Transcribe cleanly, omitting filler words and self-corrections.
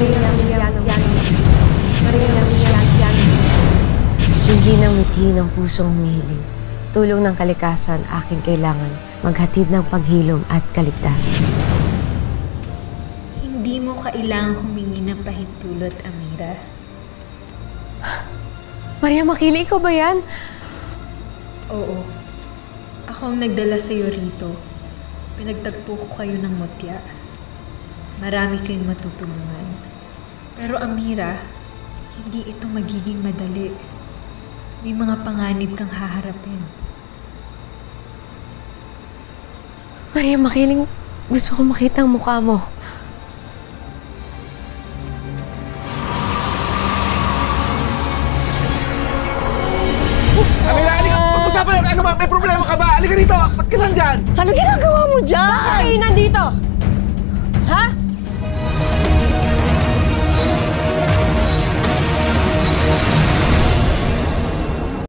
Hindi ng mithi ng pusong humihiling. Tulong ng kalikasan aking kailangan. Maghatid ng paghilom at kaligtasan. Hindi mo kailangang humingi ng pahintulot, Amira. Maria Makili, ikaw ba yan? Oo. Ako ang nagdala sa'yo rito. Pinagtagpo ko kayo ng mutya. Marami kayong matutulungan. Pero Amira, hindi ito magiging madali. May mga panganib kang haharapin. Maria Makiling, gusto ko makita ang mukha mo. Amira, halika! Pag-usapan natin! Ano ba? May problema ka ba? Halika rito! Ba't ka nandyan? Ano ginagawa mo dyan? Bakit kayo nandito?